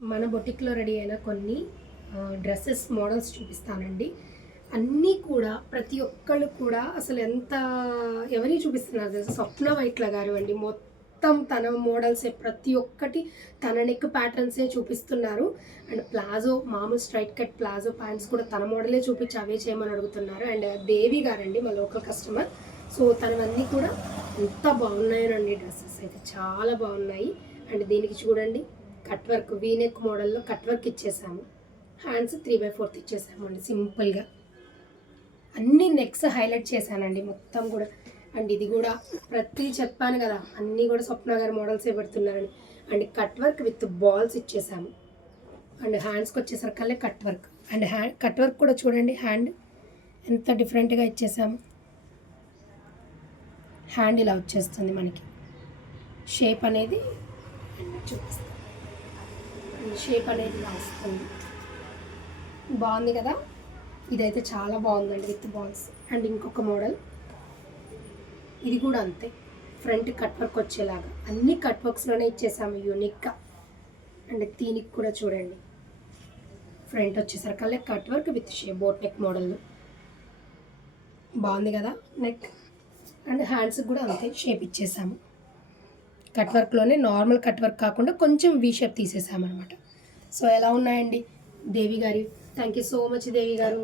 మన బొటిక్లో రెడీ అయిన కొన్ని డ్రెస్సెస్ మోడల్స్ చూపిస్తానండి. అన్నీ కూడా ప్రతి ఒక్కళ్ళు కూడా అసలు ఎంత ఎవరిని చూపిస్తున్నారు తెలుసా, స్వప్న వైట్ల గారు అండి. మొత్తం తన మోడల్సే, ప్రతి ఒక్కటి తన నెక్ ప్యాటర్న్సే చూపిస్తున్నారు. అండ్ ప్లాజో, మామూలు స్ట్రైట్ కట్ ప్లాజో ప్యాంట్స్ కూడా తన మోడలే చూపించి అవే చేయమని అడుగుతున్నారు. అండ్ దేవి గారండి మా లోకల్ కస్టమర్. సో తనవన్నీ కూడా ఎంత బాగున్నాయోనండి. డ్రెస్సెస్ అయితే చాలా బాగున్నాయి. అండ్ దీనికి చూడండి, కట్ వర్క్, వీనెక్ మోడల్లో కట్ వర్క్ ఇచ్చేసాము. హ్యాండ్స్ 3/4 ఇచ్చేసామండి సింపుల్గా. అన్ని నెక్స్ హైలైట్ చేశానండి మొత్తం కూడా. అండ్ ఇది కూడా ప్రతి చెప్పాను కదా, అన్నీ కూడా స్వప్న గారి మోడల్సే పెడుతున్నారని. And cut work with balls ఇచ్చేసాము. అండ్ హ్యాండ్స్కి వచ్చేసరికల్లే cut work. And cut work కూడా చూడండి, హ్యాండ్ ఎంత డిఫరెంట్గా ఇచ్చేసాము. హ్యాండ్ ఇలా వచ్చేస్తుంది మనకి, షేప్ అనేది చూపిస్తుంది. షేప్ అనేది ఇలా వస్తుంది, బాగుంది కదా. ఇదైతే చాలా బాగుందండి విత్ బాల్స్. అండ్ ఇంకొక మోడల్, ఇది కూడా అంతే, ఫ్రంట్ కట్ వర్క్ వచ్చేలాగా అన్ని కట్ వర్క్స్లోనే ఇచ్చేసాము యూనిక్గా. అండ్ దీనికి కూడా చూడండి, ఫ్రంట్ వచ్చేసరికల్లా cut work with shape, boat neck మోడల్లో బాగుంది కదా నెక్. అండ్ హ్యాండ్స్కి కూడా అంతే షేప్ ఇచ్చేసాము. కట్ వర్క్లోనే నార్మల్ కట్ వర్క్ కాకుండా కొంచెం వీ షేప్ తీసేసామన్నమాట. సో ఎలా ఉన్నాయండి దేవి గారి? థ్యాంక్ యూ సో మచ్ దేవి గారు.